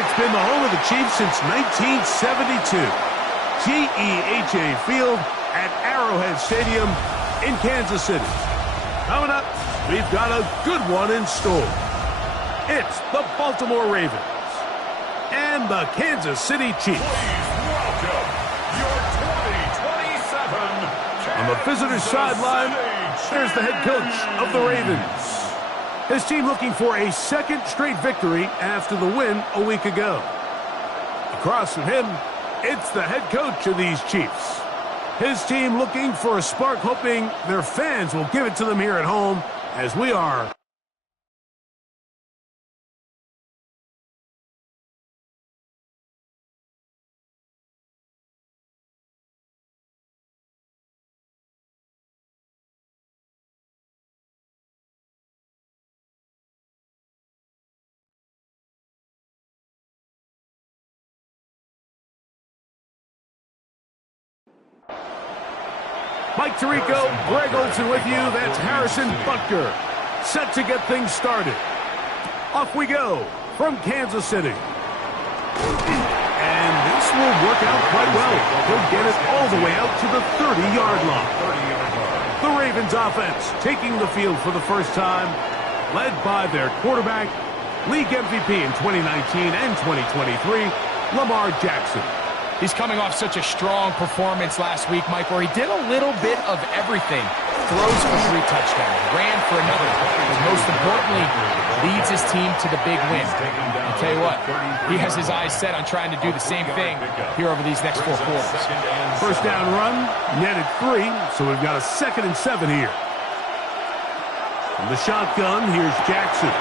It's been the home of the Chiefs since 1972. GEHA Field at Arrowhead Stadium in Kansas City. Coming up, we've got a good one in store. It's the Baltimore Ravens and the Kansas City Chiefs. Please welcome your 2027 On the visitor's sideline, there's the head coach of the Ravens. His team looking for a second straight victory after the win a week ago. Across from him, it's the head coach of these Chiefs. His team looking for a spark, hoping their fans will give it to them here at home, as we are. Mike Tirico, Greg Olsen with you. That's Harrison Butker, set to get things started. Off we go from Kansas City. And this will work out quite well. He'll get it all the way out to the 30-yard line. The Ravens offense taking the field for the first time, led by their quarterback, league MVP in 2019 and 2023, Lamar Jackson. He's coming off such a strong performance last week, Mike, where he did a little bit of everything. Throws for 3 touchdowns, ran for another, but most importantly, leads his team to the big win. I'll tell you what, he has his eyes set on trying to do the same thing here over these next 4 quarters. First down run, netted 3, so we've got a 2nd and 7 here. From the shotgun, here's Jackson.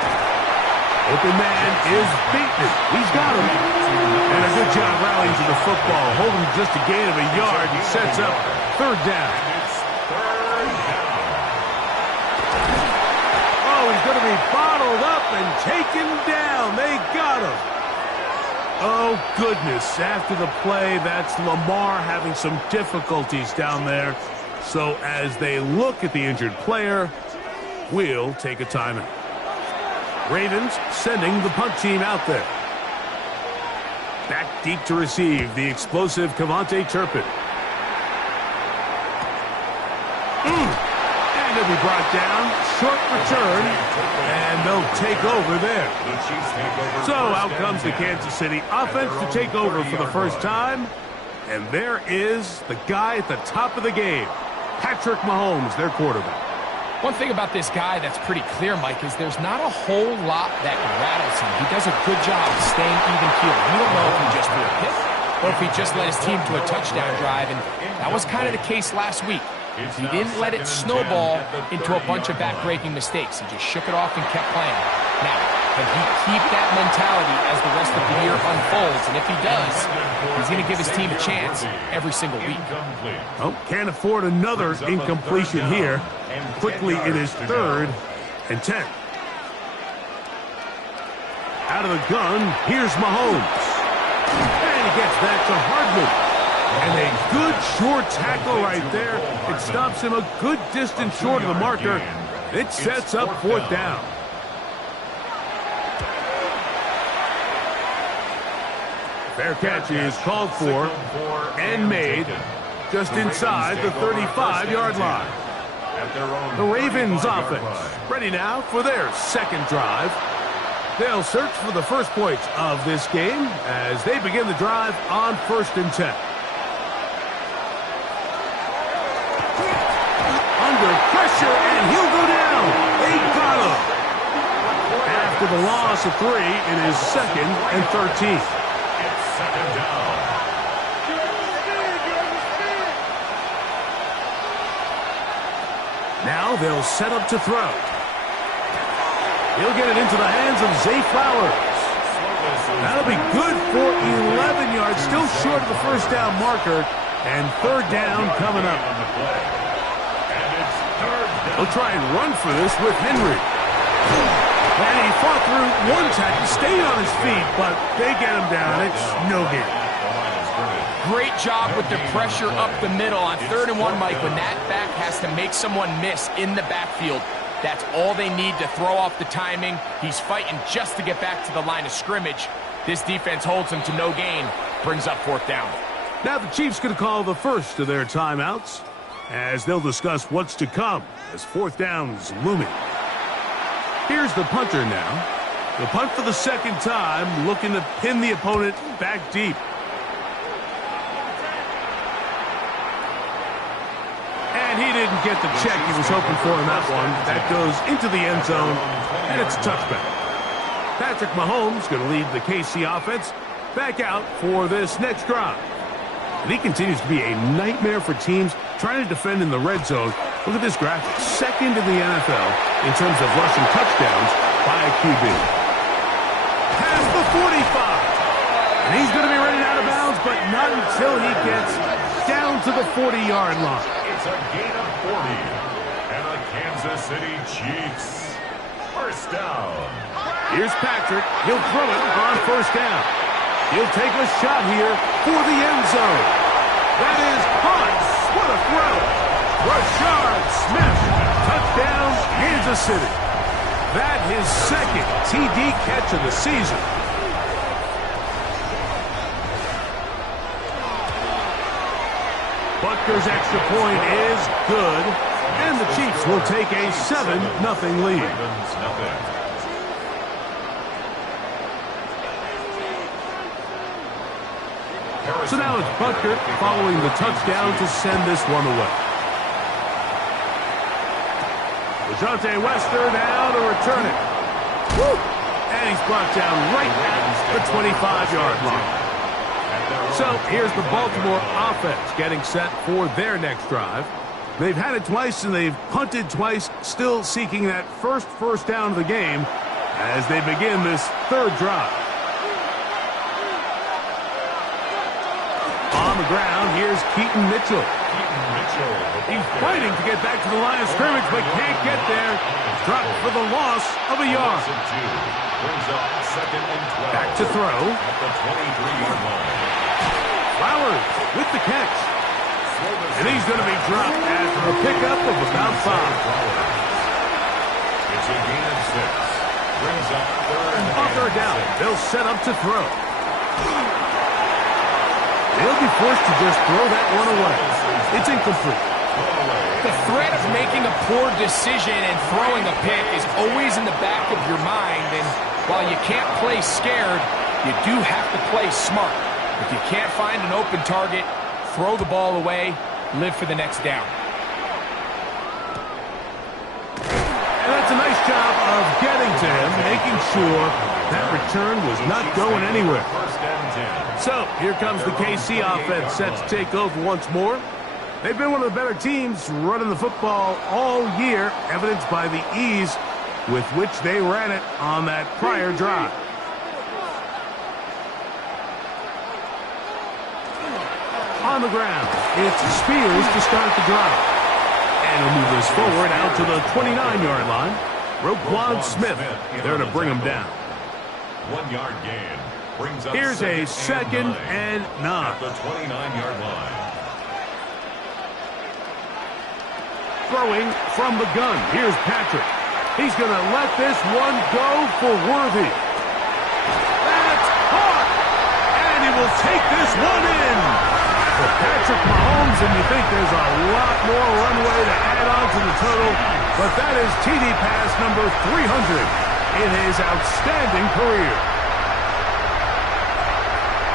Open man is Bateman. He's got him. And a good job rallying to the football. Holding just a gain of a yard and sets up 3rd down. Oh, he's going to be bottled up and taken down. They got him. Oh, goodness. After the play, that's Lamar having some difficulties down there. So as they look at the injured player, we'll take a timeout. Ravens sending the punt team out there. Back deep to receive, the explosive KaVontae Turpin. And he'll be brought down. Short return, and they'll take over there. So out comes the Kansas City offense to take over for the first time. And there is the guy at the top of the game, Patrick Mahomes, their quarterback. One thing about this guy that's pretty clear, Mike, is there's not a whole lot that rattles him. He does a good job staying even-keeled. You don't know if he just threw a pick or if he just led his team to a touchdown drive, and that was kind of the case last week. He didn't let it snowball into a bunch of back-breaking mistakes. He just shook it off and kept playing. Now, can he keep that mentality as the rest of the year unfolds? And if he does, he's going to give his team a chance every single week. Oh, can't afford another incompletion here. Quickly, it is 3rd and 10. Out of the gun, here's Mahomes. And he gets back to Hardman. And a good short tackle right there. It stops him a good distance short of the marker. It sets up 4th down. Fair catch is called for and made just inside the 35-yard line. The Ravens offense ready now for their 2nd drive. They'll search for the first points of this game as they begin the drive on 1st and 10. Under pressure, and he'll go down. They got him. After the loss of 3, it is 2nd and 13. It's 2nd down. Now they'll set up to throw. He'll get it into the hands of Zay Flowers. That'll be good for 11 yards, still short of the 1st down marker, and 3rd down coming up. They'll try and run for this with Henry. And he fought through 1 tackle, stayed on his feet, but they get him down. It's no gain. Great job with the pressure up the middle on 3rd and 1, Mike. When that back has to make someone miss in the backfield, that's all they need to throw off the timing. He's fighting just to get back to the line of scrimmage. This defense holds them to no gain, brings up fourth down. Now the Chiefs going to call the first of their timeouts as they'll discuss what's to come as fourth down's looming. Here's the punter now. The punt for the second time, looking to pin the opponent back deep. And he didn't get the check he was hoping for in that one. That goes into the end zone, and it's a touchback. Patrick Mahomes going to lead the KC offense back out for this next drive. And he continues to be a nightmare for teams trying to defend in the red zone. Look at this graphic. Second in the NFL in terms of rushing touchdowns by a QB. Has the 45. And he's going to be running out of bounds, but not until he gets down to the 40-yard line. It's a gain of 40. And the Kansas City Chiefs. First down. Here's Patrick. He'll throw it on first down. He'll take a shot here for the end zone. That is Hunt. What a throw. Rashard Smith. Touchdown, Kansas City. That his second TD catch of the season. Butker's extra point is good, and the Chiefs will take a 7-0 lead. So now it's Butker following the touchdown to send this one away. DeJounte Wester now to return it. Woo! And he's brought down right at the 25-yard line. So here's the Baltimore offense getting set for their next drive. They've had it twice and they've punted twice, still seeking that first down of the game as they begin this third drive. On the ground, here's Keaton Mitchell. He's fighting to get back to the line of scrimmage, but can't get there. Dropped for the loss of a yard. Back to throw. Flowers with the catch. And he's going to be dropped after a pickup of about 5. It's a gain of 6. Brings up third down. They'll set up to throw. They'll be forced to just throw that one away. It's incomplete. The threat of making a poor decision and throwing a pick is always in the back of your mind, and while you can't play scared, you do have to play smart. If you can't find an open target, throw the ball away, live for the next down. And that's a nice job of getting to him, making sure that return was not going anywhere. So here comes the KC offense set to take over once more. They've been one of the better teams running the football all year, evidenced by the ease with which they ran it on that prior drive. On the ground, it's Spears to start the drive. And he'll move this forward out to the 29-yard line. Roquan Smith there to bring him down. 1 yard gain. Brings up Here's a second and 9. At the 29-yard line. Throwing from the gun. Here's Patrick. He's going to let this one go for Worthy. That's caught. And he will take this one in. For Patrick Mahomes, and you think there's a lot more runway to add on to the total, but that is TD pass number 300 in his outstanding career.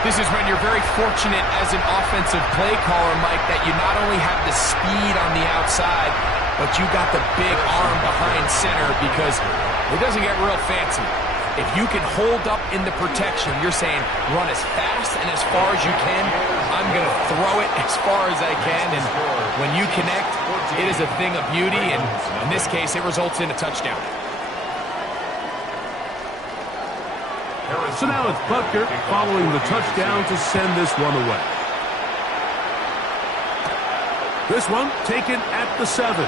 This is when you're very fortunate as an offensive play caller, Mike, that you not only have the speed on the outside, but you got the big arm behind center, because it doesn't get real fancy. If you can hold up in the protection, you're saying run as fast and as far as you can. I'm going to throw it as far as I can, and when you connect, it is a thing of beauty, and in this case, it results in a touchdown. So now it's Butker following the touchdown to send this one away. This one taken at the 7.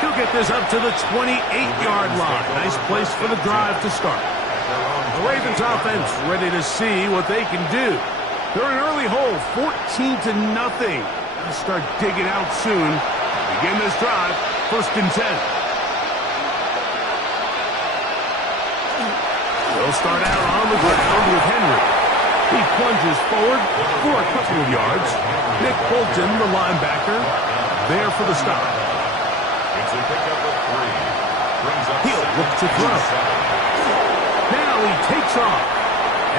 He'll get this up to the 28-yard line. Nice place for the drive to start. The Ravens offense ready to see what they can do. They're in an early hole, 14-0. They'll start digging out soon. Begin this drive, 1st and 10. They'll They'll start out on the ground with Henry. He plunges forward for a couple of yards. Nick Bolton, the linebacker, there for the stop. It's a pickup of 3. He'll look to throw. Now he takes off.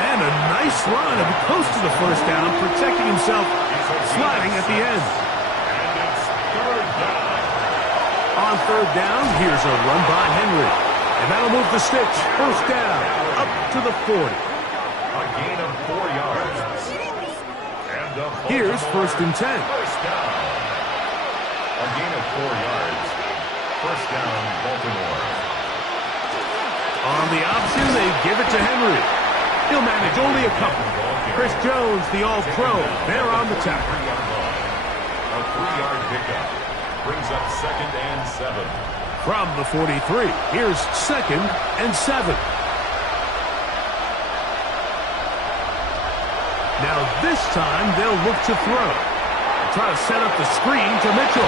And a nice run of close to the first down, protecting himself, sliding at the end. And it's 3rd down. On 3rd down, here's a run by Henry. And that'll move the sticks. First down, up to the 40. A gain of 4 yards. And the Here's 1st and 10. First down. A gain of 4 yards. First down, Baltimore. On the option, they give it to Henry. He'll manage only a couple. Chris Jones, the All-Pro, there on the tackle. A 3-yard pickup. Brings up 2nd and 7. From the 43, here's 2nd and 7. Now this time, they'll look to throw. Try to set up the screen to Mitchell.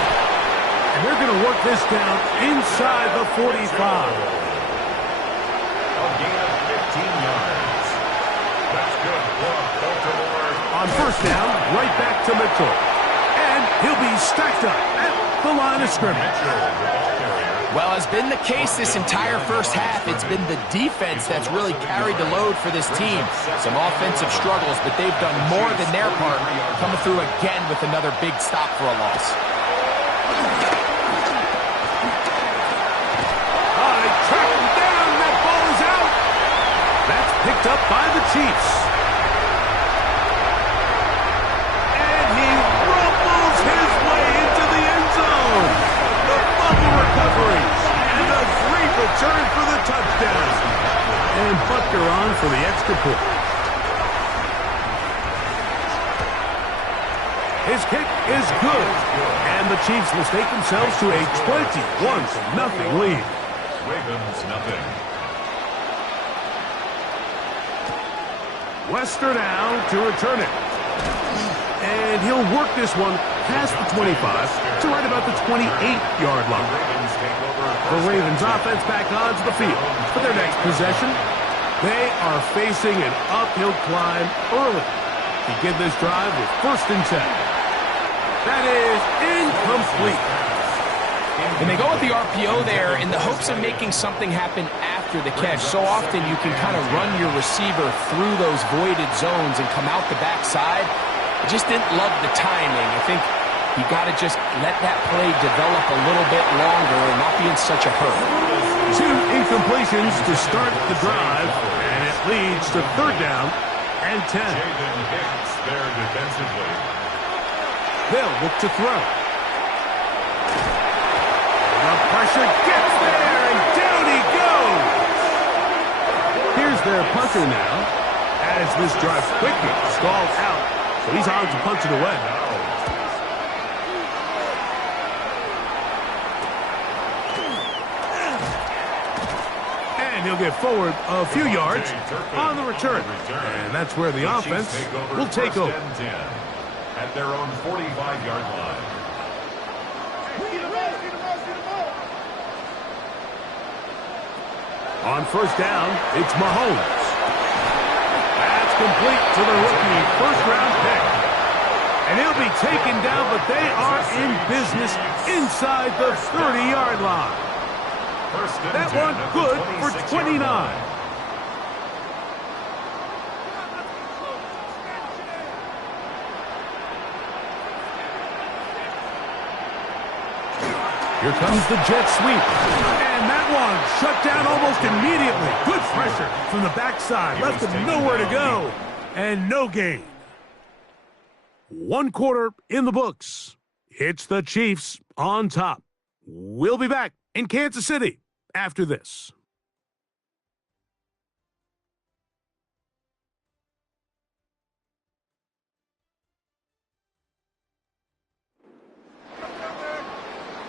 And they're going to work this down inside the 45. A gain of 15 yards. That's good for Baltimore. On first down, right back to Mitchell. And he'll be stacked up at the line of scrimmage. Well, as been the case this entire first half, it's been the defense that's really carried the load for this team. Some offensive struggles, but they've done more than their part, coming through again with another big stop for a loss. They track him down. That ball is out. That's picked up by the Chiefs. And he rumbles his way into the end zone. The fumble recovery. And a great return for the touchdown. And Butker on for the extra point. His kick is good. And the Chiefs will take themselves to a 21-0 lead. Ravens, nothing. Wester now to return it. And he'll work this one past the 25 to right about the 28-yard line. The Ravens offense back onto the field for their next possession. They are facing an uphill climb early. Begin this drive with 1st and 10. That is incomplete. And they go with the RPO there in the hopes of making something happen after the catch. So often you can kind of run your receiver through those voided zones and come out the backside. I just didn't love the timing. I think you got to just let that play develop a little bit longer and not be in such a hurry. 2 incompletions to start the drive, and it leads to 3rd down and 10. Jaden Hicks there defensively. They'll look to throw. The pressure gets there, and down he goes. Here's their punter now, as this drive quickly stalls out. So he's on to punch it away. And he'll get forward a few yards on the return. And that's where the offense will take over. At their own 45-yard line. On first down, it's Mahomes. That's complete to the rookie first-round pick. And he'll be taken down, but they are in business inside the 30-yard line. That one good for 29. Here comes the jet sweep. And that one shut down almost immediately. Good pressure from the backside. Left him nowhere to go. And no gain. 1 quarter in the books. It's the Chiefs on top. We'll be back in Kansas City after this.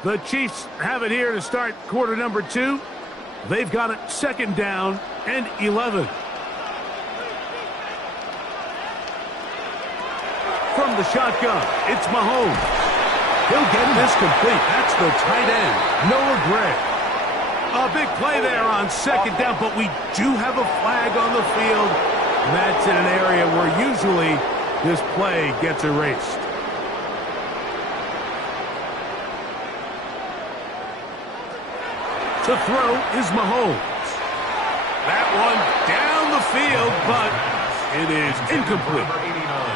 The Chiefs have it here to start quarter number 2. They've got it 2nd down and 11. From the shotgun, it's Mahomes. He'll get this complete. That's the tight end, Noah Gray. A big play there on second down, but we do have a flag on the field. And that's in an area where usually this play gets erased. To throw is Mahomes. That one down the field, but it is incomplete.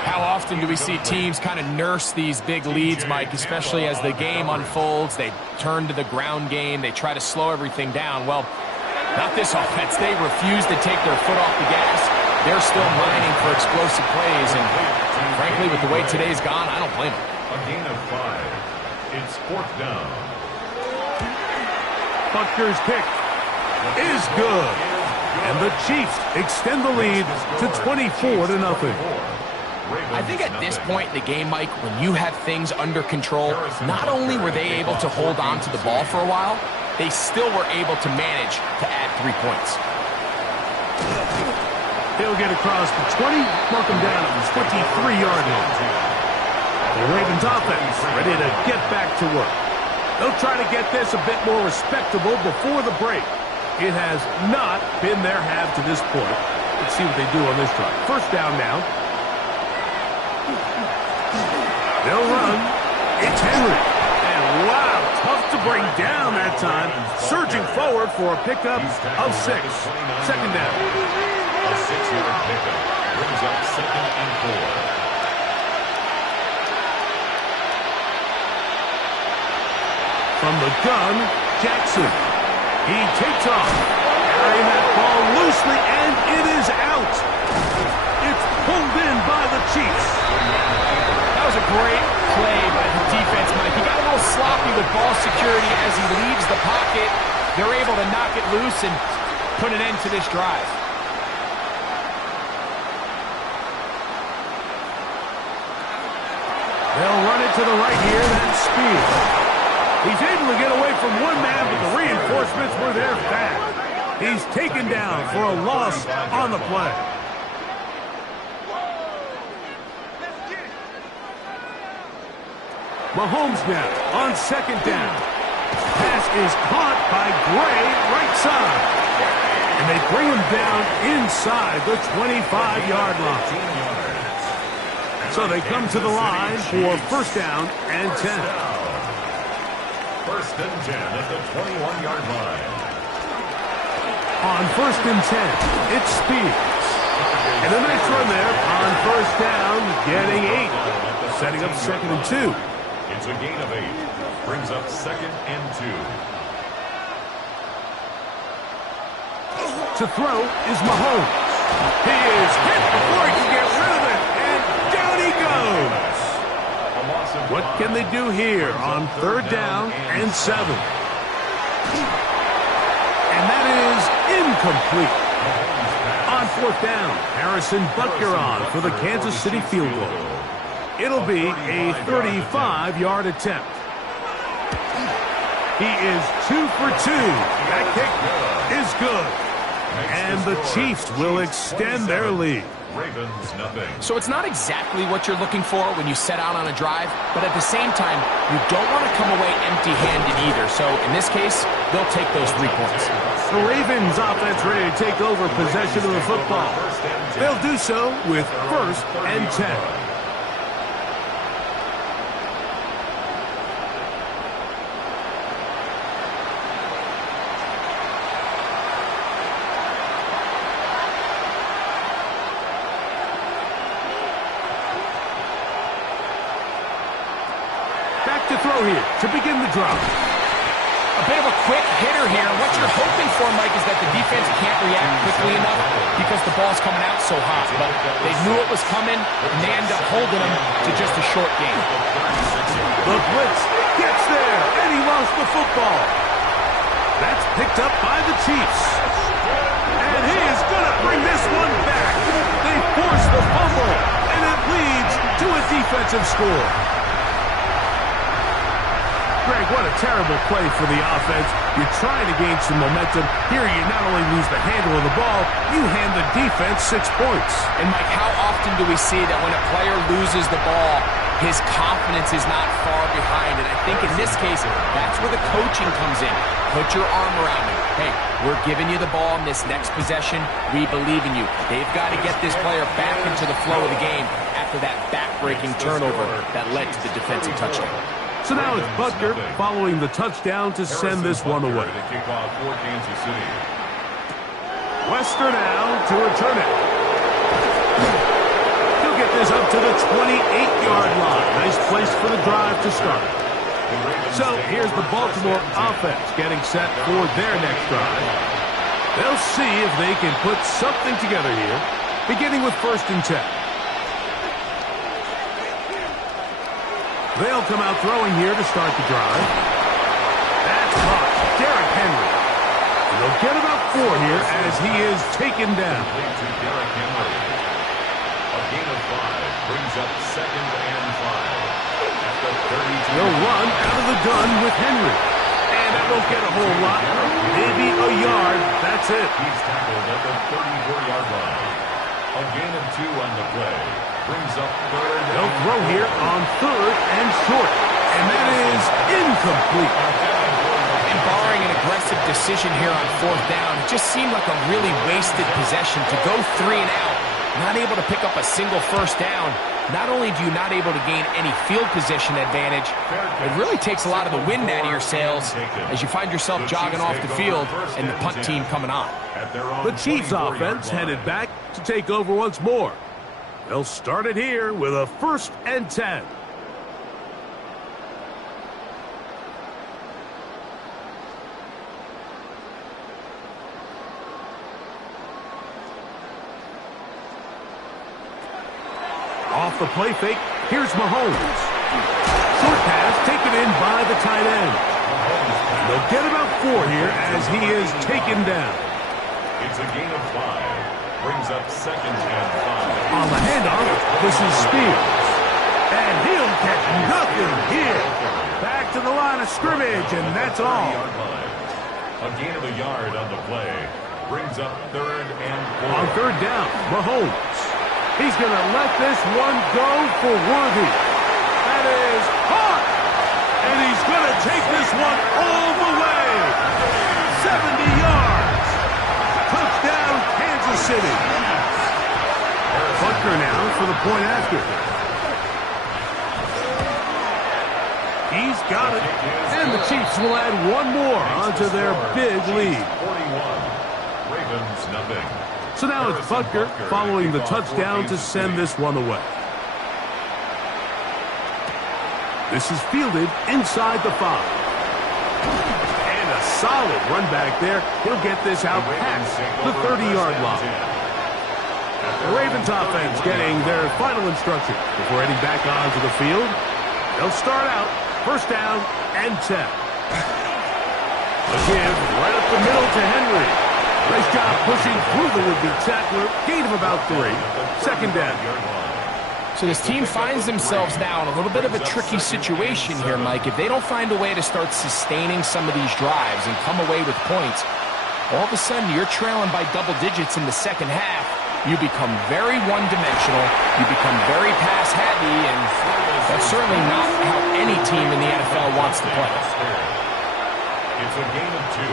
How often do we see teams kind of nurse these big leads, Mike, especially as the game unfolds? They turn to the ground game. They try to slow everything down. Well, not this offense. They refuse to take their foot off the gas. They're still mining for explosive plays, and frankly, with the way today's gone, I don't blame them. A gain of 5. It's 4th down. Buckner's kick is good. And the Chiefs extend the lead to 24-0. I think at this point in the game, Mike, when you have things under control, not only were they able to hold on to the ball for a while, they still were able to manage to add 3 points. He'll get across the 20, mark him down at the 23-yard line. The Ravens offense ready to get back to work. They'll try to get this a bit more respectable before the break. It has not been their half to this point. Let's see what they do on this drive. First down now. They'll run. It's Henry. And wow, tough to bring down that time. Surging forward for a pickup of 6. Second down. A 6-yard pickup brings up 2nd and 4. From the gun, Jackson. He takes off, carrying that ball loosely, and it is out. It's pulled in by the Chiefs. That was a great play by the defense, Mike. He got a little sloppy with ball security as he leaves the pocket. They're able to knock it loose and put an end to this drive. They'll run it to the right here. That's Speed. He's able to get away from one man, but the reinforcements were there fast. He's taken down for a loss on the play. Mahomes now on second down. Pass is caught by Gray, right side. And they bring him down inside the 25-yard line. So they come to the line for first down and 10. First and 10 at the 21-yard line. On first and 10, it's Spears. And a nice run there on first down, getting 8. Setting up second and 2. It's a gain of 8. Brings up 2nd and 2. To throw is Mahomes. He is hit before he can get rid of it. And down he goes. What can they do here on third down and 7? And that is incomplete. On fourth down, Harrison Butker on for the Kansas City field goal. It'll be a 35-yard attempt. He is 2 for 2. That kick is good. And the Chiefs will extend their lead. Ravens nothing. So it's not exactly what you're looking for when you set out on a drive, but at the same time, you don't want to come away empty-handed either. So in this case, they'll take those 3 points. The Ravens offense ready to take over possession of the football. They'll do so with first and 10. To throw here to begin the drive. A bit of a quick hitter here. What you're hoping for, Mike, is that the defense can't react quickly enough because the ball's coming out so hot. But they knew it was coming, and they end up holding them to just a short game. The blitz gets there, and he lost the football. That's picked up by the Chiefs. And he is going to bring this one back. They force the fumble, and it leads to a defensive score. Greg, what a terrible play for the offense. You're trying to gain some momentum. Here you not only lose the handle of the ball, you hand the defense 6 points. And, Mike, how often do we see that when a player loses the ball, his confidence is not far behind. And I think in this case, that's where the coaching comes in. Put your arm around him. Hey, we're giving you the ball in this next possession. We believe in you. They've got to get this player back into the flow of the game after that back-breaking turnover that led to the defensive touchdown. So now it's Butker following the touchdown to send this one away. Wester now to return it. He'll get this up to the 28-yard line. Nice place for the drive to start. So here's the Baltimore offense getting set for their next drive. They'll see if they can put something together here, beginning with 1st and 10. They'll come out throwing here to start the drive. That's caught. Derrick Henry. And they'll get about 4 here as he is taken down. A gain of 5 brings up 2nd and 5. At the 32. They'll run out of the gun with Henry. And that won't get a whole lot. Maybe a yard. That's it. He's tackled at the 34-yard line. A gain of 2 on the play. Brings up 3rd. They'll throw here on 3rd and short. And that is incomplete. And barring an aggressive decision here on 4th down, it just seemed like a really wasted possession to go 3 and out, not able to pick up a single 1st down. Not only do you not able to gain any field position advantage, it really takes a lot of the wind out of your sails as you find yourself jogging off the field and the punt team coming on. The Chiefs offense headed back to take over once more. They'll start it here with a 1st and 10. Off the play fake, here's Mahomes. Short pass taken in by the tight end. They'll get about 4 here as he is taken down. It's a gain of 5. Brings up 2nd and 5. On the handoff, this is Spears. And he'll get nothing here. Back to the line of scrimmage, and that's all. A gain of a yard on the play. Brings up 3rd and 4. On 3rd down, Mahomes. He's going to let this one go for Worthy. That is caught. And he's going to take this one all the way. 70 yards. Touchdown, Kansas City. Butker now for the point after. He's got it. And the Chiefs will add one more onto their big lead. 41. Ravens nothing. So now it's Butker following the touchdown to send this one away. This is fielded inside the 5. And a solid run back there. He'll get this out past the 30-yard line. The Ravens offense getting their final instruction before heading back onto the field. They'll start out 1st down and 10. A give right up the middle to Henry. Nice job pushing through the would-be tackler. Gain of about 3. 2nd down. So this team finds themselves now in a little bit of a tricky situation here, Mike. If they don't find a way to start sustaining some of these drives and come away with points, all of a sudden you're trailing by double digits in the 2nd half. You become very one-dimensional. You become very pass-heavy, and that's certainly not how any team in the NFL wants to play. It's a gain of 2.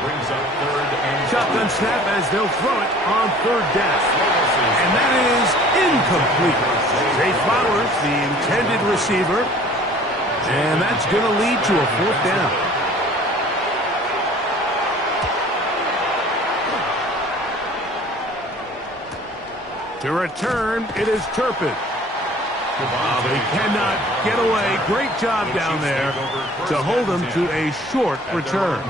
Brings up 3rd and Shotgun snap as they'll throw it on 3rd down. And that is incomplete. Zay Flowers, the intended receiver. And that's going to lead to a 4th down. To return, it is Turpin. But he cannot get away. Great job down there to hold him to a short return.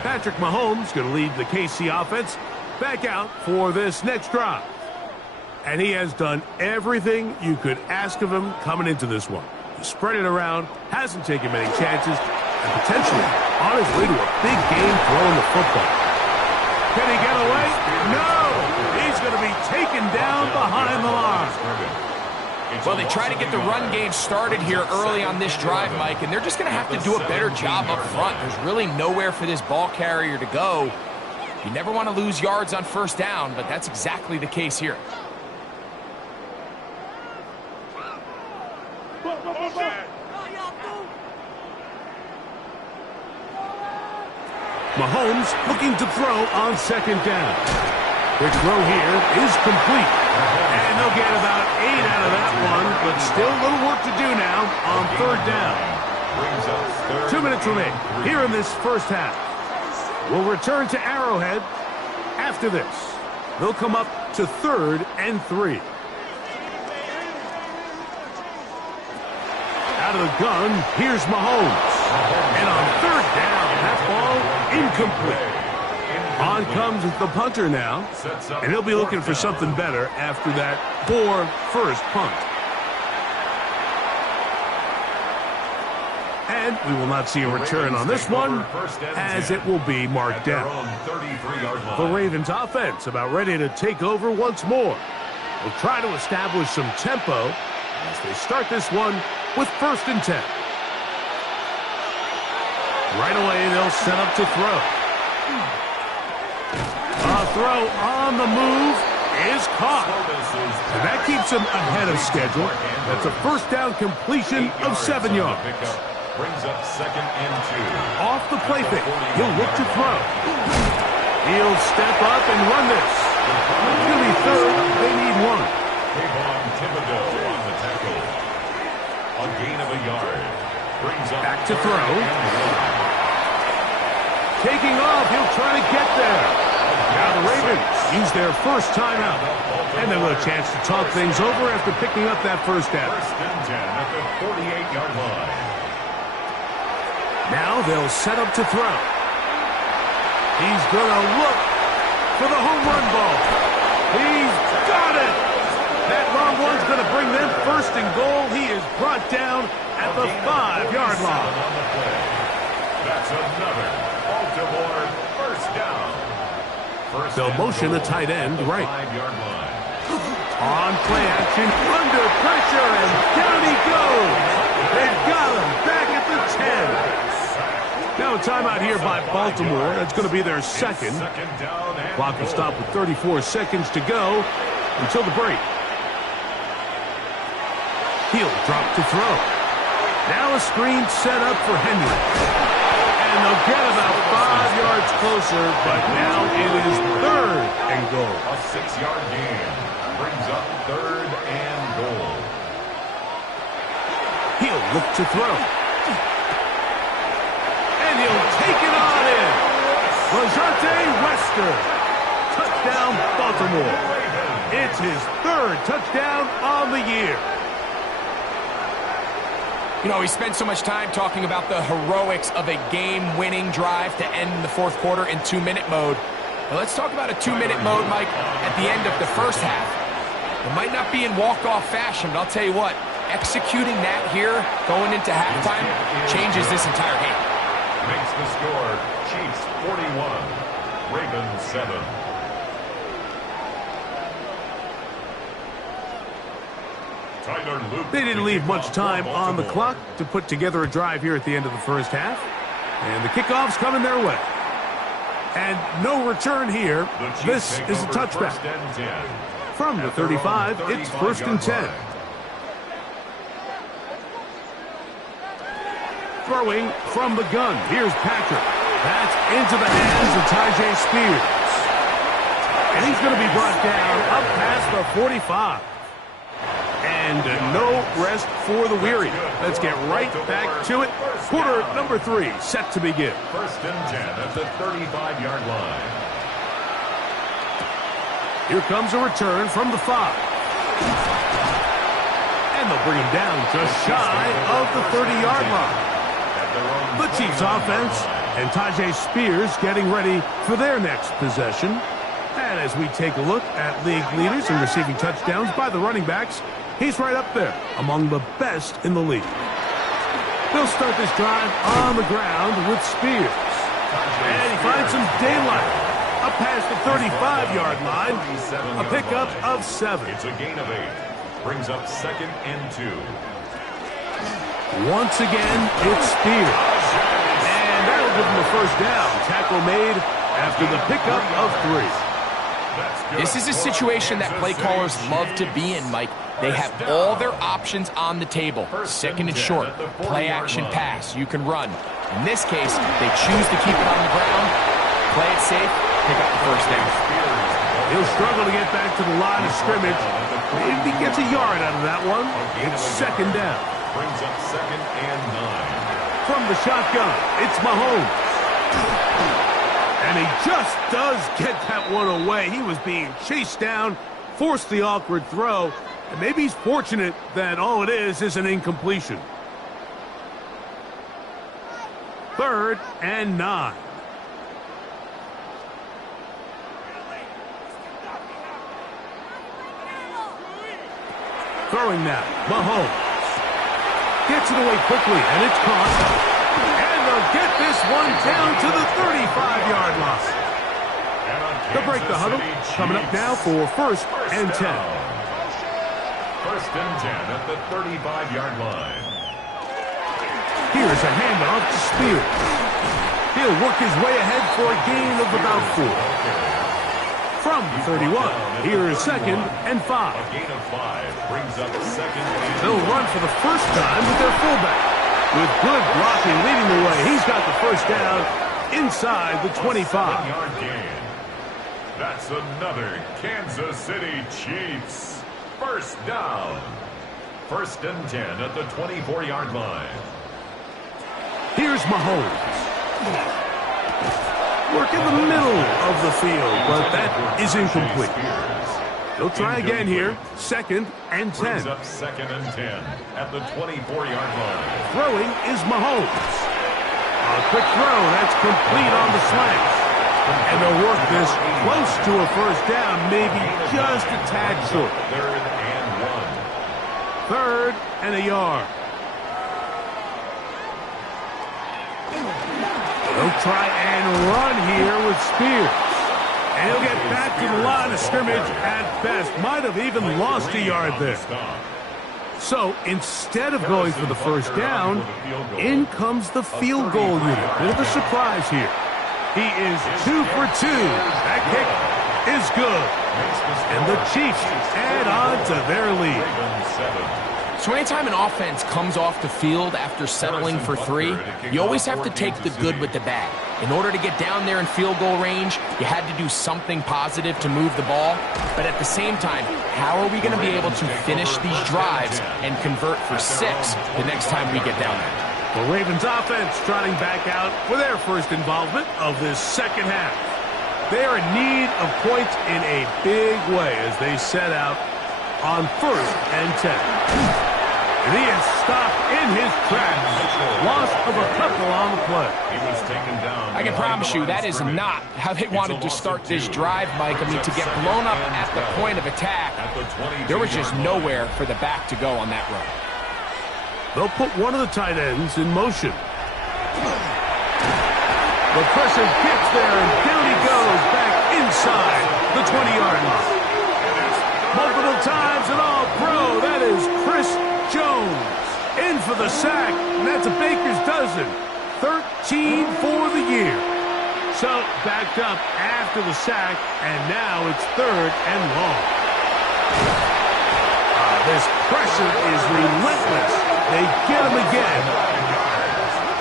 Patrick Mahomes going to lead the KC offense back out for this next drive. And he has done everything you could ask of him coming into this one. He spread it around, hasn't taken many chances, and potentially on his way to a big game throwing the football. Can he get away? No! He's going to be taken down behind the line. Well, they try to get the run game started here early on this drive, Mike, and they're just going to have to do a better job up front. There's really nowhere for this ball carrier to go. You never want to lose yards on 1st down, but that's exactly the case here. Mahomes looking to throw on second down. Quick throw here is complete. And they'll get about 8 out of that one, but still a little work to do now on third down. 2 minutes remain here in this first half. We'll return to Arrowhead after this. They'll come up to 3rd and 3. Out of the gun, here's Mahomes. And on third down, that ball incomplete. On comes the punter now, and he'll be looking for something better after that poor first punt. And we will not see a return on this one, as it will be marked down. The Ravens offense about ready to take over once more. Will try to establish some tempo as they start this one with 1st and 10. Right away, they'll set up to throw. A throw on the move is caught. And that keeps him ahead of schedule. That's a first down completion of 7 yards. Brings up 2nd and 2. Off the play fake, he'll look to throw. He'll step up and run this. It's going to be 3rd. They need 1. Kayvon Thibodeau on the tackle. A gain of a yard. Brings up back to throw. Taking off, he'll try to get there. Now the Ravens use their first timeout. And they'll have a chance to talk things over after picking up that first down. 1st and 10 at the 48-yard line. Now they'll set up to throw. He's going to look for the home run ball. He's got it. That long one's going to bring them 1st and goal. He is brought down at the 5-yard line. That's another Baltimore first down. They'll motion the tight end right. 5-yard line. On play action, under pressure, and down he goes. They've got him back at the 10. Now a timeout here by Baltimore. That's going to be their second. Clock will stop with 34 seconds to go until the break. He'll drop to throw. Now a screen set up for Henry. And they'll get about 5 yards closer, but now it is 3rd and goal. A 6-yard gain brings up 3rd and goal. He'll look to throw. And he'll take it on in. Lajante Wester. Touchdown, Baltimore. It's his 3rd touchdown on the year. You know, we spent so much time talking about the heroics of a game-winning drive to end the 4th quarter in 2-minute mode. But let's talk about a 2-minute mode, Mike, at the end of the first half. It might not be in walk-off fashion, but I'll tell you what, executing that here, going into halftime, changes this entire game. Makes the score Chiefs 41, Ravens 7. They didn't leave much time on the clock to put together a drive here at the end of the first half. And the kickoff's coming their way. And no return here. This is a touchback. From the 35, it's 1st and 10. Throwing from the gun. Here's Patrick. That's into the hands of Tyjae Spears. And he's going to be brought down up past the 45. And no rest for the weary. Let's get right back to it. Quarter number 3 set to begin. 1st and 10 at the 35-yard line. Here comes a return from the 5. And they'll bring him down just shy of the 30-yard line. The Chiefs offense and Tyjae Spears getting ready for their next possession. And as we take a look at league leaders in receiving touchdowns by the running backs, he's right up there among the best in the league. They'll start this drive on the ground with Spears. And he finds some daylight up past the 35-yard line. A pickup of 7. It's a gain of 8. Brings up 2nd and 2. Once again, it's Spears. And that'll give him the first down. Tackle made after the pickup of 3. This is a situation that play callers love to be in, Mike. They have all their options on the table. Second and short, play action pass, you can run. In this case, they choose to keep it on the ground, play it safe, pick up the first down. He'll struggle to get back to the line of scrimmage. Maybe he gets a yard out of that one. It's second down. Brings up 2nd and 9. From the shotgun, it's Mahomes. And he just does get that one away. He was being chased down, forced the awkward throw, and maybe he's fortunate that all it is an incompletion. 3rd and 9. Throwing now, Mahomes. Gets it away quickly, and it's caught. And they'll get this one down to the 35-yard line. They'll break the huddle. Coming up now for 1st and 10. 1st and 10 at the 35-yard line. Here's a handoff to Spears. He'll work his way ahead for a gain of about 4. From 31, here's 2nd and 5. A gain of 5 brings up 2nd and 2. They'll run for the first time with their fullback. With good blocking leading the way, he's got the first down inside the 25. 7-yard gain. That's another Kansas City Chiefs. First down. 1st and 10 at the 24-yard line. Here's Mahomes. Work in the middle of the field, but that is incomplete. They'll try again here. 2nd and 10. Brings up 2nd and 10 at the 24-yard line. Throwing is Mahomes. A quick throw. That's complete on the slant. And they'll work this close to a first down, maybe just a tad short. 3rd and 1. 3rd and a yard. They'll try and run here with Spears. And he'll get back to the line of scrimmage at best. Might have even lost a yard there. So instead of going for the first down, in comes the field goal unit. Bit of a surprise here. He is 2 for 2. That kick is good. And the Chiefs add on to their lead. So anytime an offense comes off the field after settling for 3, you always have to take the good with the bad. In order to get down there in field goal range, you had to do something positive to move the ball. But at the same time, how are we going to be able to finish these drives and convert for 6 the next time we get down there? The Ravens offense trotting back out for their first involvement of this second half. They are in need of points in a big way as they set out on 1st and 10. And he is stopped in his tracks. Loss of a couple on the play. He was taken down. I can promise you that is not how they wanted to start this drive, Mike. I mean, to get blown up at the point of attack, there was just nowhere for the back to go on that run. They'll put one of the tight ends in motion. The pressure gets there, and down he goes back inside the 20-yard line. Multiple times and all pro, that is Chris Jones. In for the sack, and that's a baker's dozen. 13 for the year. So backed up after the sack, and now it's 3rd and long. This pressure is relentless. They get him again.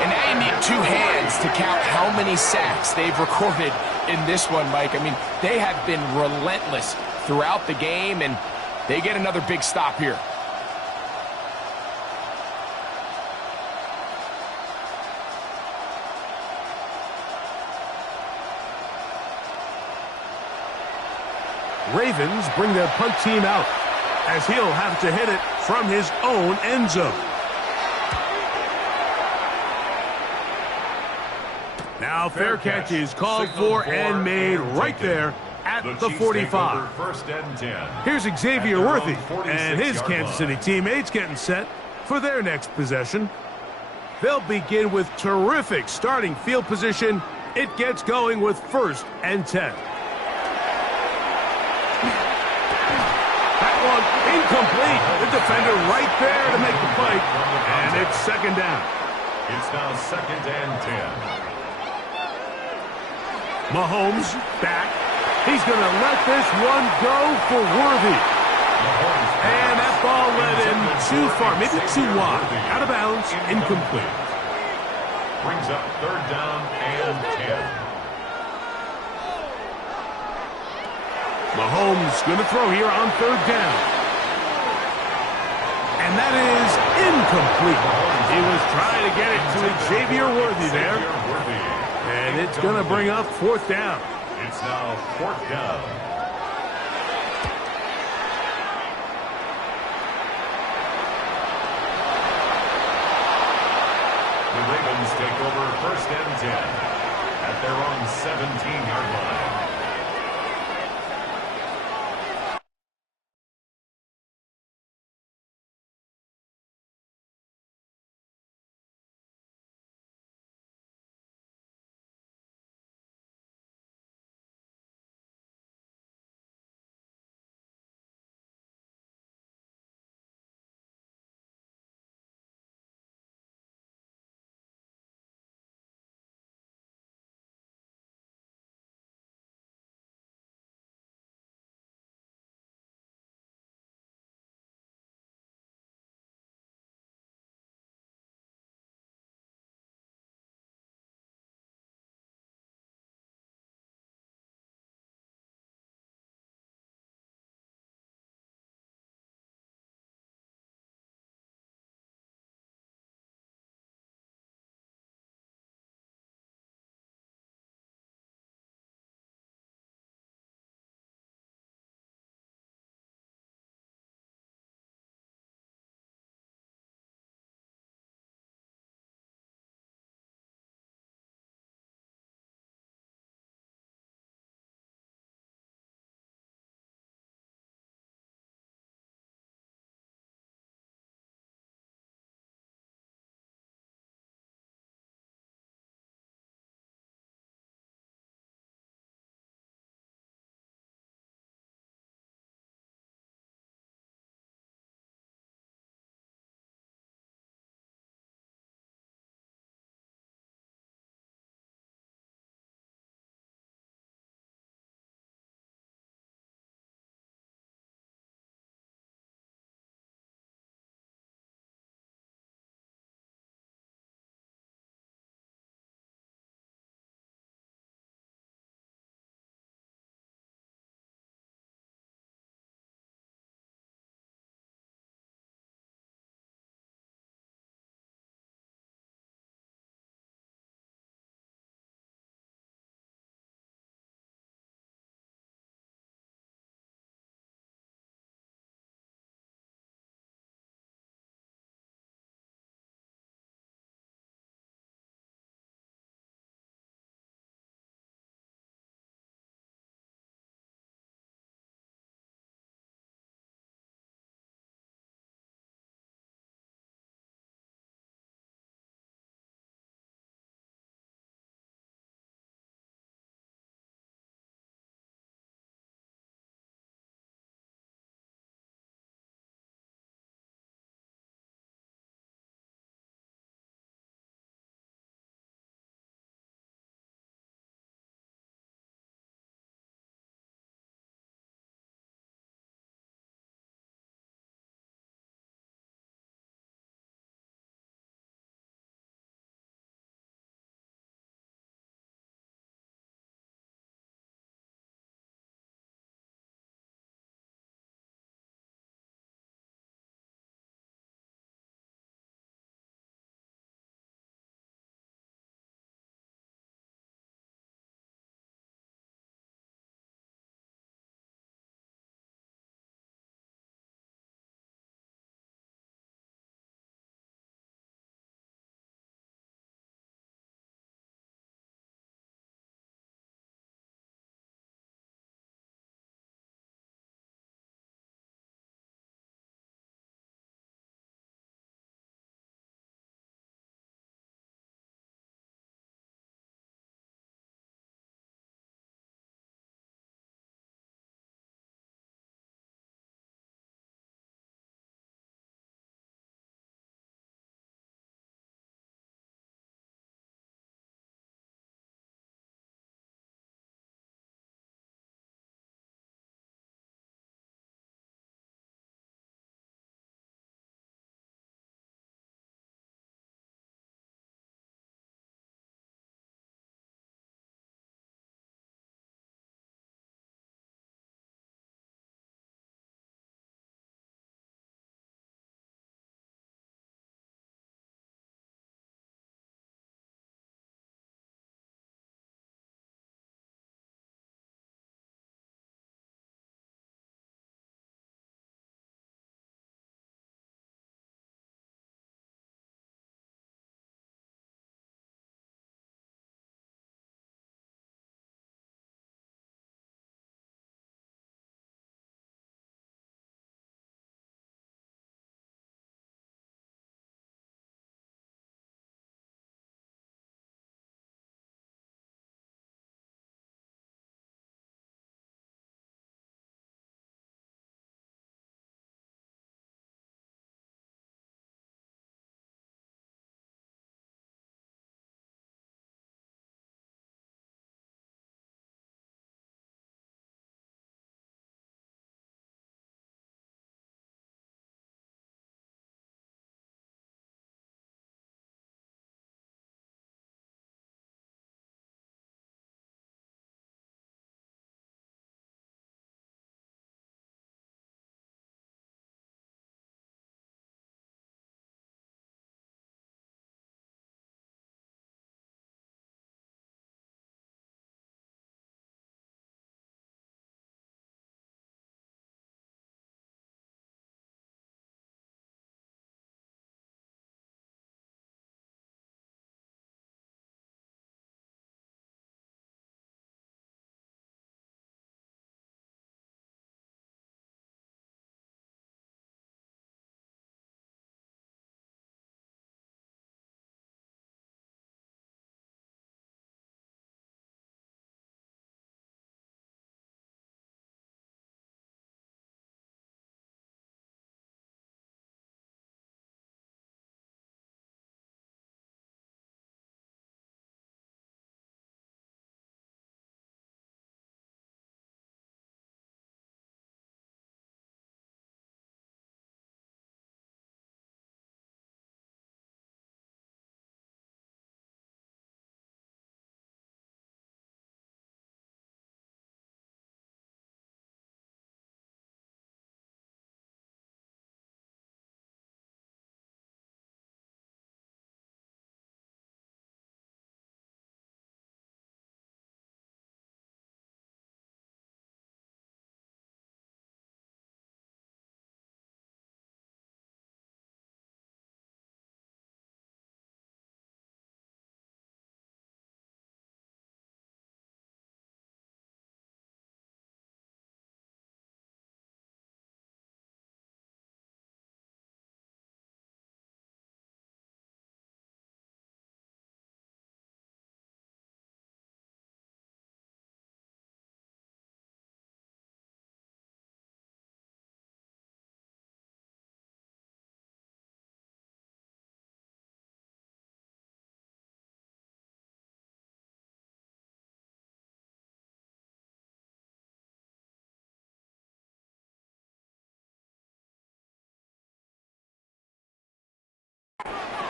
And now you need 2 hands to count how many sacks they've recorded in this one, Mike. I mean, they have been relentless throughout the game, and they get another big stop here. Ravens bring their punt team out as he'll have to hit it from his own end zone. Now fair catch is called for and made right there at the 45. 1st and 10. Here's Xavier Worthy and his Kansas City teammates getting set for their next possession. They'll begin with terrific starting field position. It gets going with 1st and 10. That one incomplete. The defender right there to make the fight. And it's 2nd down. It's now 2nd and 10. Mahomes back. He's going to let this one go for Worthy. And that ball led in too far, maybe too wide. Out of bounds, incomplete. Brings up third down and 10. Mahomes going to throw here on third down. And that is incomplete. He was trying to get it to Xavier Worthy there. And it's going to bring up fourth down. It's now fourth down. The Ravens take over first and 10 at their own 17-yard line.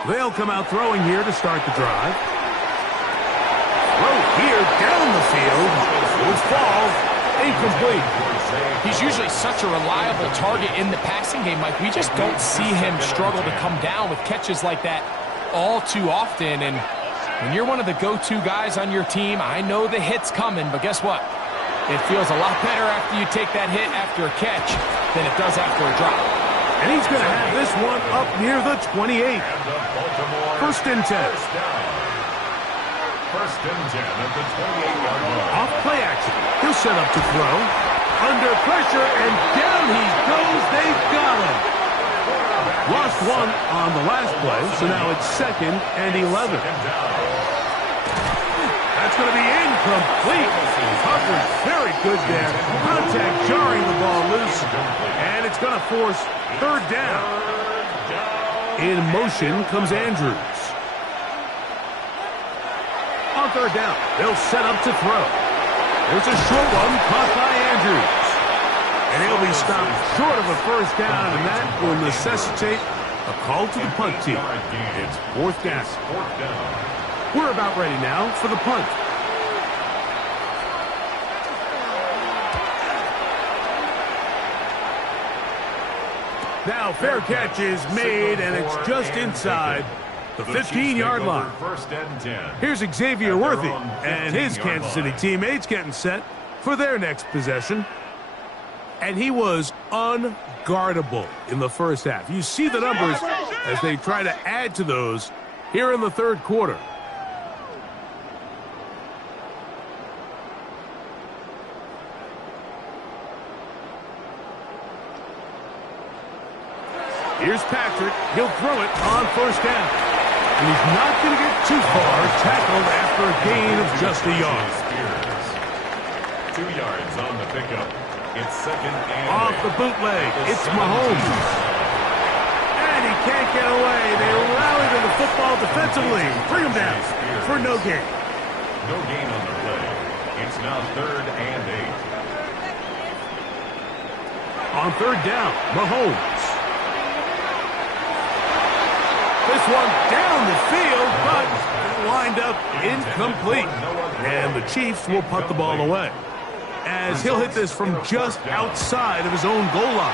They'll come out throwing here to start the drive. Throw here down the field. Will fall. Incomplete. He's usually such a reliable target in the passing game, Mike. We just don't see him struggle to come down with catches like that all too often. And when you're one of the go-to guys on your team, I know the hit's coming, but guess what? It feels a lot better after you take that hit after a catch than it does after a drop. And he's going to have this one up near the 28. First and 10. First and 10 at the 28-yard line. Off play action. He'll set up to throw. Under pressure, and down he goes. They've got him. Lost one on the last play, so now it's 2nd and 11. That's going to be incomplete. Coverage very good there. Contact jarring the ball loose, and it's going to force 3rd down. In motion comes Andrews. On 3rd down, they'll set up to throw. There's a short one caught by Andrews. And he'll be stopped short of a 1st down, and that will necessitate a call to the punt team. It's 4th down. We're about ready now for the punt. Now fair catch is made, and it's just inside the 15-yard line. Here's Xavier Worthy and his Kansas City teammates getting set for their next possession. And he was unguardable in the first half. You see the numbers as they try to add to those here in the 3rd quarter. Here's Patrick. He'll throw it on 1st down. And he's not going to get too far, tackled after a gain of just a yard. 2 yards on the pickup. It's 2nd and off the bootleg. It's Mahomes. And he can't get away. They rally to the football defensively. Bring him down for no gain. No gain on the play. It's now 3rd and 8. On 3rd down, Mahomes. This one down the field, but lined up incomplete. And the Chiefs will punt the ball away, as he'll hit this from just outside of his own goal line.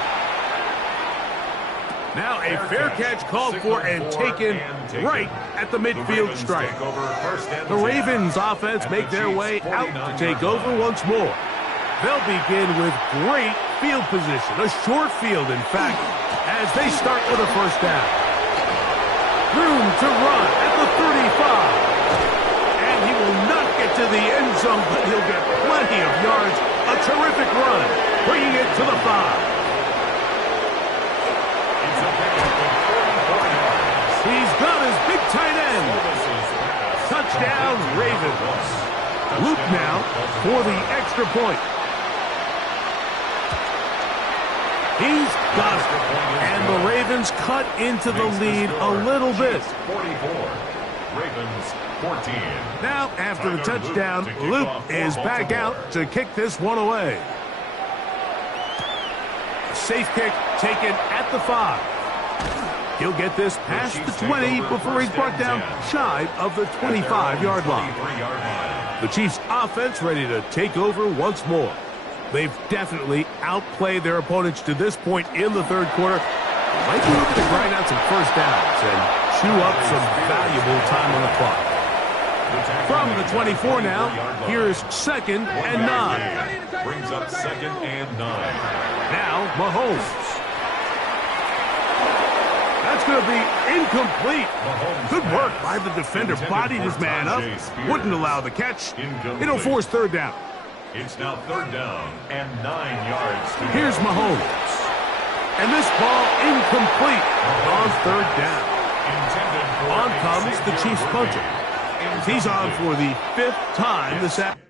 Now a fair catch called for and taken right at the midfield stripe. The Ravens offense make their way out to take over once more. They'll begin with great field position, a short field in fact, as they start with a 1st down. Room to run at the 35. And he will not get to the end zone, but he'll get plenty of yards. A terrific run, bringing it to the 5. He's got his big tight end. Touchdown, Ravens. Luke now for the extra point. He's got it. And the Ravens cut into the lead a little bit. 44. Ravens 14. Now, after the touchdown, Luke is back out to kick this one away. A safe kick taken at the 5. He'll get this past the 20 before he's brought down shy of the 25-yard line. The Chiefs' offense ready to take over once more. They've definitely outplayed their opponents to this point in the 3rd quarter. Might be looking to grind out some 1st downs and chew up some valuable time on the clock. From the 24 now, here's 2nd and 9. Brings up 2nd and 9. Now Mahomes. That's going to be incomplete. Good work by the defender. Bodied his man up. Wouldn't allow the catch. It'll force 3rd down. It's now 3rd down and 9 yards. Here's Mahomes. And this ball incomplete on 3rd down. On comes the Chiefs punter. He's on for the 5th time this afternoon.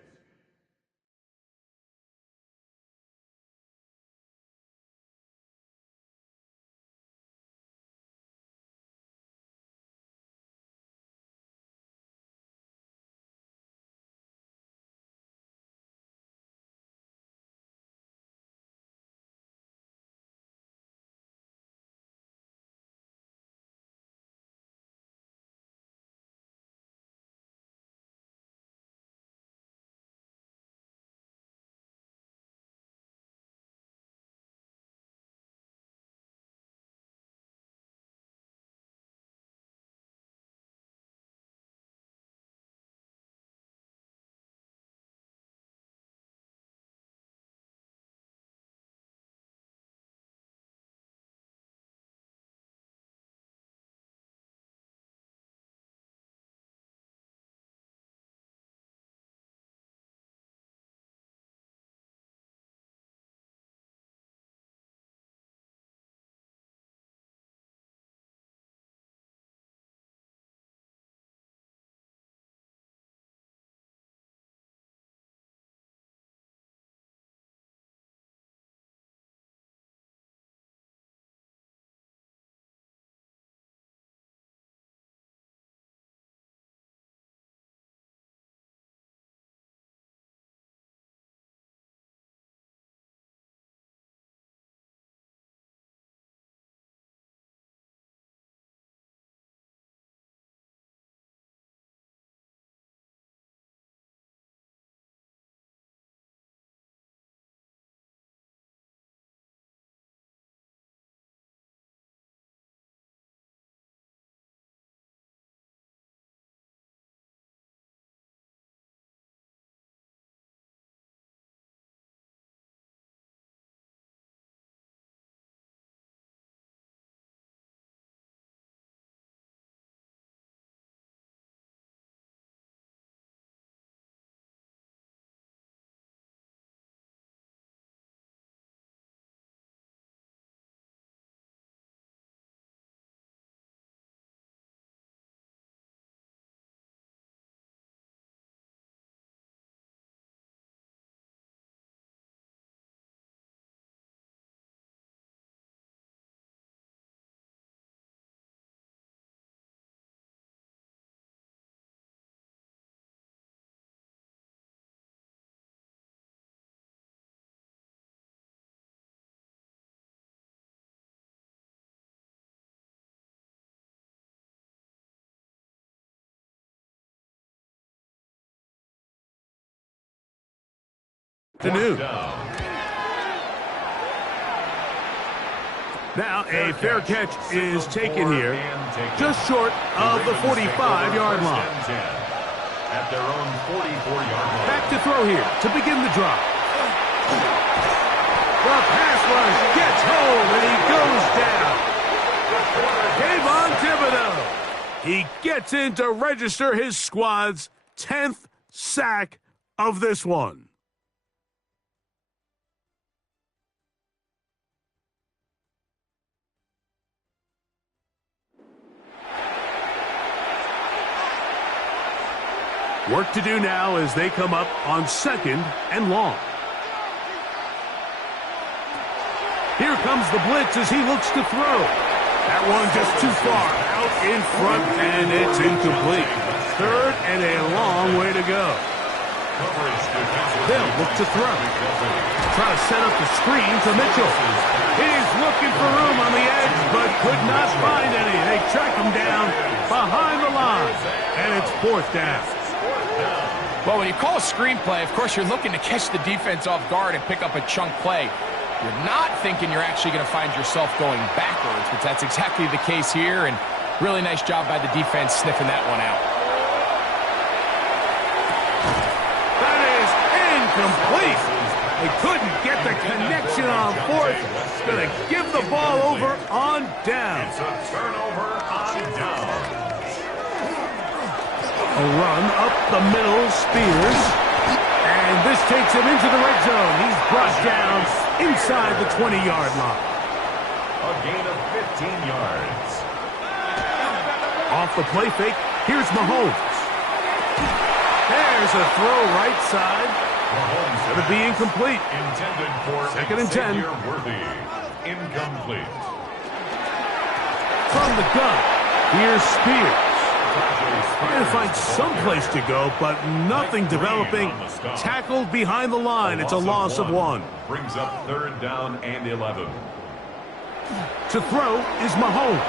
Afternoon. Down. Now a fair catch is taken here, just short of the 45-yard line. At their own 44-yard line. Back to throw here to begin the drive. The pass rush gets home and he goes down. Kayvon Thibodeaux. He gets in to register his squad's 10th sack of this one. Work to do now as they come up on 2nd and long. Here comes the blitz as he looks to throw. That one just too far out in front, and it's incomplete. 3rd and a long way to go. They'll look to throw. Try to set up the screen to Mitchell. He's looking for room on the edge, but could not find any. They track him down behind the line, and it's 4th down. Well, when you call a screenplay, of course, you're looking to catch the defense off guard and pick up a chunk play. You're not thinking you're actually going to find yourself going backwards, but that's exactly the case here, and really nice job by the defense sniffing that one out. That is incomplete. They couldn't get the connection on 4th. Going to give the ball over on down. It's a turnover on down. A run up the middle, Spears. And this takes him into the red zone. He's brought down inside the 20-yard line. A gain of 15 yards. Off the play fake, here's Mahomes. There's a throw right side. Mahomes Going to be incomplete. intended for 2nd and 10. Xavier Worthy. Incomplete. From the gun, here's Spears. Trying to find some place to go, but nothing developing. Tackled behind the line. It's a loss of 1. Brings up 3rd down and 11. To throw is Mahomes.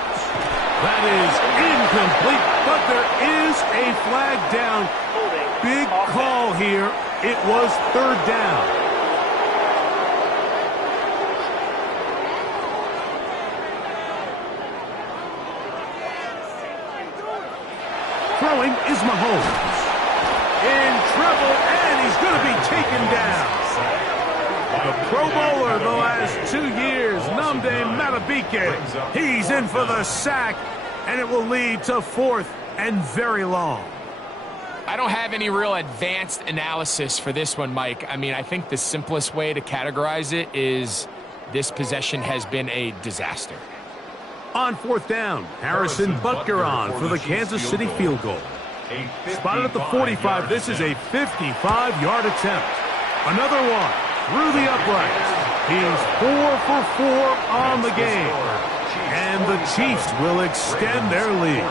That is incomplete, but there is a flag down. Big call here. It was 3rd down. Throwing is Mahomes. In trouble, and he's going to be taken down. The Pro Bowler the last 2 years, Nnamdi Madubuike. He's in for the sack, and it will lead to 4th and very long. I don't have any real advanced analysis for this one, Mike. I mean, I think the simplest way to categorize it is this possession has been a disaster. On 4th down, Harrison Butker on for the Kansas City field goal. Spotted at the 45, this is a 55-yard attempt. Another one through the uprights. He's 4 for 4 on the game. And the Chiefs will extend their lead.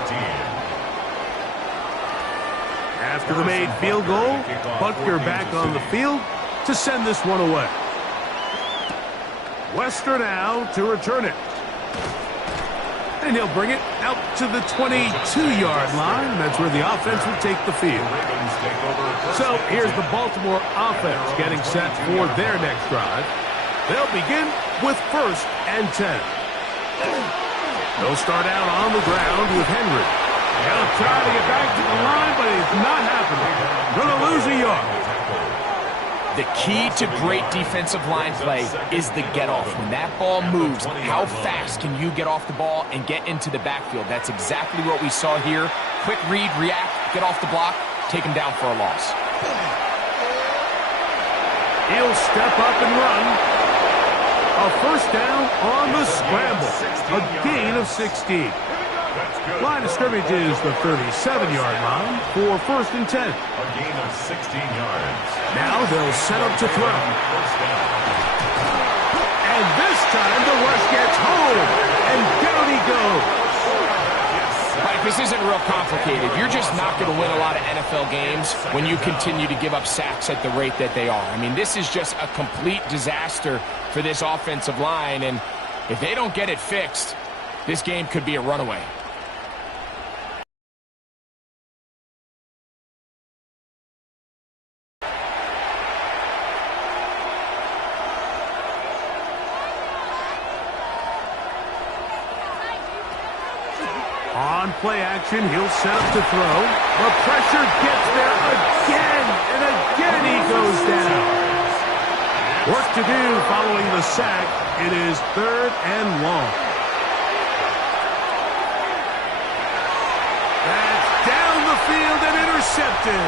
After the made field goal, Butker back on the field to send this one away. Wester now to return it. And he'll bring it out to the 22-yard line. That's where the offense will take the field. So here's the Baltimore offense getting set for their next drive. They'll begin with 1st and 10. They'll start out on the ground with Henry. He'll try to get back to the line, but it's not happening. Going to lose a yard. The key to great defensive line play is the get-off. When that ball moves, how fast can you get off the ball and get into the backfield? That's exactly what we saw here. Quick read, react, get off the block, take him down for a loss. He'll step up and run. A 1st down on the scramble. A gain of 16. Line of scrimmage is the 37-yard line for 1st and 10. A gain of 16 yards. Now they'll set up to throw. And this time the rush gets home. And down he goes. Mike, this isn't real complicated. You're just not going to win a lot of NFL games when you continue to give up sacks at the rate that they are. I mean, this is just a complete disaster for this offensive line. And if they don't get it fixed, this game could be a runaway. play action, he'll set up to throw. The pressure gets there again, and again he goes down. Work to do following the sack. It is 3rd and long. That's down the field and intercepted.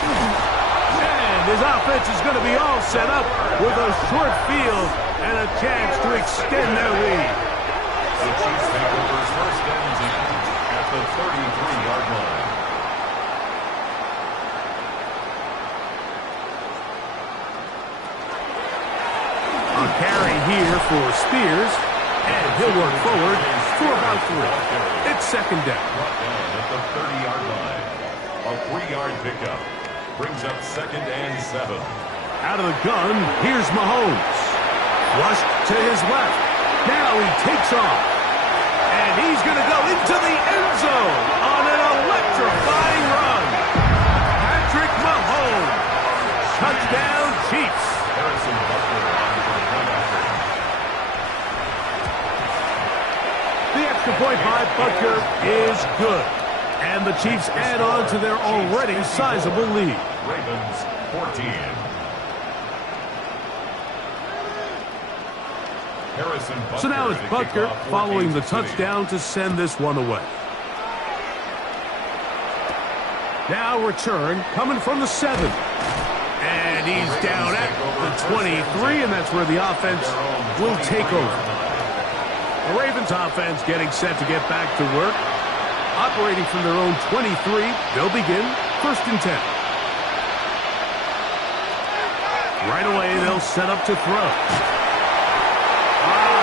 And his offense is going to be all set up with a short field and a chance to extend their lead. The Chiefs take over 1st and 10 at the 33-yard line. A carry here for Spears, and he'll work forward for about 3. It's 2nd down. Brought down at the 30-yard line. A 3-yard pickup brings up 2nd and 7. Out of the gun, here's Mahomes. Flushed to his left. Now he takes off. And he's going to go into the end zone on an electrifying run. Patrick Mahomes. Touchdown, Chiefs. Harrison Butker on for the point after. The extra point by Butker is good. And the Chiefs add on to their already sizable lead. Ravens 14. Harrison Butker. So now it's Butker following the touchdown to send this one away. Now return coming from the 7. And he's down at the 23, and that's where the offense will take over. The Ravens offense getting set to get back to work. Operating from their own 23, they'll begin 1st and 10. Right away, they'll set up to throw.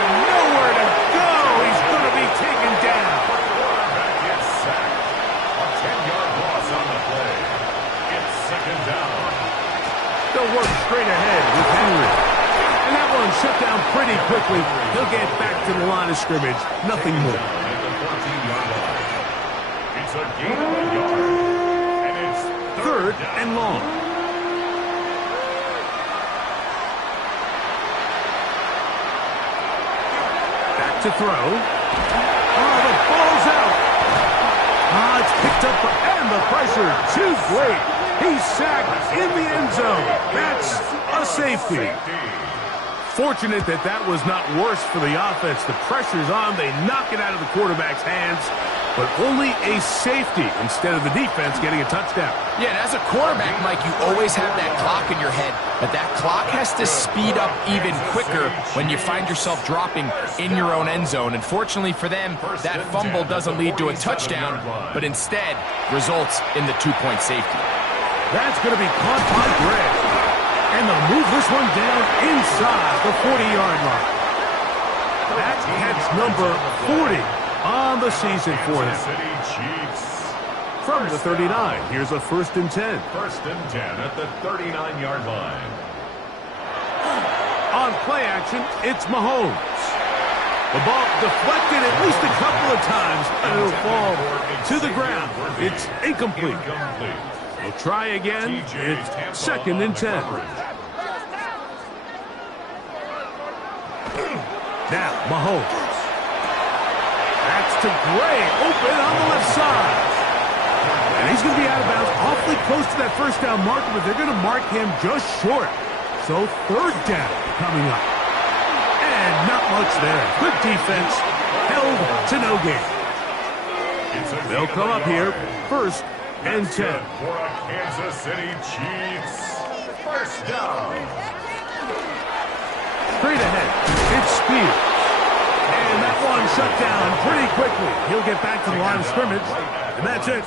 Nowhere to go. He's going to be taken down. Quarterback gets sacked. A 10-yard loss on the play. It's 2nd down. They'll work straight ahead with Henry. And that one shut down pretty quickly. He'll get back to the line of scrimmage. Nothing more. At the 14-yard line. It's a gain of a yard. And it's 3rd and long. Back to throw. Oh, the ball's out. It's picked up, and the pressure too great. He's sacked in the end zone. That's a safety. Fortunate that was not worse for the offense. The pressure's on. They knock it out of the quarterback's hands, but only a safety instead of the defense getting a touchdown. Yeah, and as a quarterback, Mike, you always have that clock in your head, but that clock has to speed up even quicker when you find yourself dropping in your own end zone. And fortunately for them, that fumble doesn't lead to a touchdown, but instead results in the 2-point safety. That's going to be caught by Gray. And they'll move this one down inside the 40-yard line. That's catch number 40 on the season for him. From the 39, here's a 1st and 10. 1st and 10 at the 39-yard line. On play action, it's Mahomes. The ball deflected at least a couple of times, and it'll fall to the ground. It's incomplete. We'll try again. It's 2nd and 10. Now, Mahomes. That's to Gray, open on the left side. And he's going to be out of bounds awfully close to that 1st down marker, but they're going to mark him just short. So 3rd down coming up. And not much there. Good defense. Held to no gain. They'll come up here 1st and 10. For a Kansas City Chiefs 1st down. Straight ahead, it's Spears. And that one shut down pretty quickly. He'll get back to the line of scrimmage, and that's it.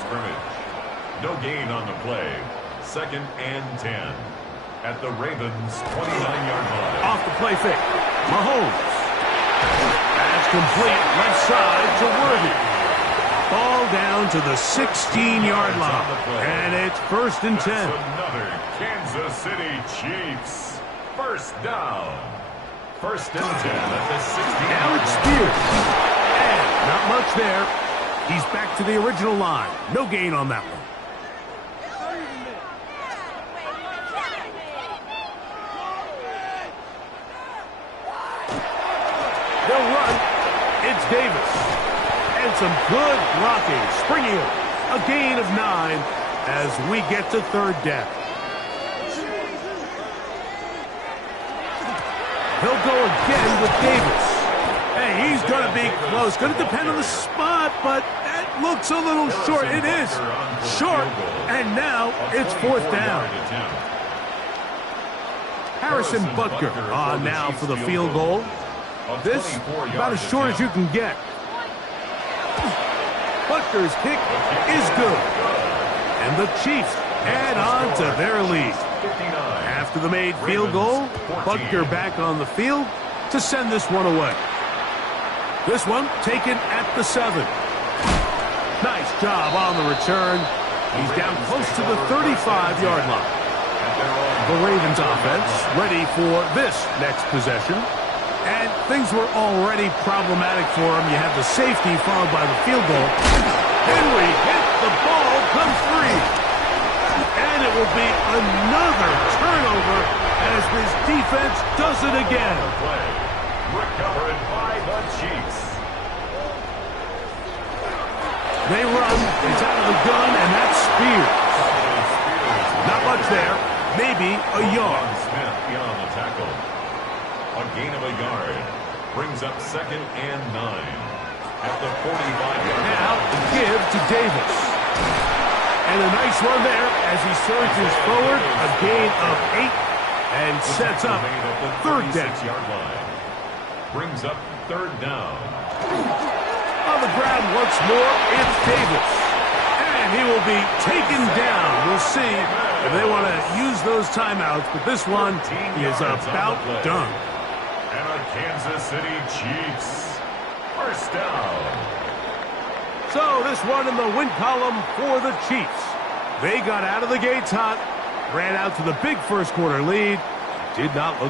No gain on the play. 2nd and 10 at the Ravens' 29-yard line. Off the play fake, Mahomes. That's complete, left side to Worthy. Ball down to the 16-yard line, and it's 1st and 10. That's another Kansas City Chiefs 1st down. 1st and 10 at the 16. Now it's Spears. And not much there. He's back to the original line. No gain on that one. They'll run. It's Davis. And some good blocking. Springing a gain of 9 as we get to third down. He'll go again with Davis. Hey, he's going to be close. Going to depend on the spot, but that looks a little short. It is short, and now it's fourth down. Harrison Butker on now for the field goal. This about as short as you can get. Butker's kick is good. And the Chiefs add on to their lead. After the made field goal, Butker back on the field to send this one away. This one taken at the 7. Nice job on the return. He's down close to the 35-yard line. The Ravens offense ready for this next possession. And things were already problematic for him. You had the safety followed by the field goal. Henry hit the ball, comes free. And it will be another turnover as this defense does it again. Recovered by the Chiefs. They run, it's out of the gun, and that's Spears. Not much there, maybe a yard. Smith beyond the tackle. A gain of a yard brings up 2nd and 9 at the 45-yard line. Now give to Davis. And a nice run there as he surges forward, a gain of 8, and sets up third down. Line. Brings up third down. On the ground once more, it's Davis. And he will be taken down. We'll see if they want to use those timeouts, but this one is about done. And a Kansas City Chiefs first down. So this one in the win column for the Chiefs. They got out of the gates hot, ran out to the big first quarter lead, did not look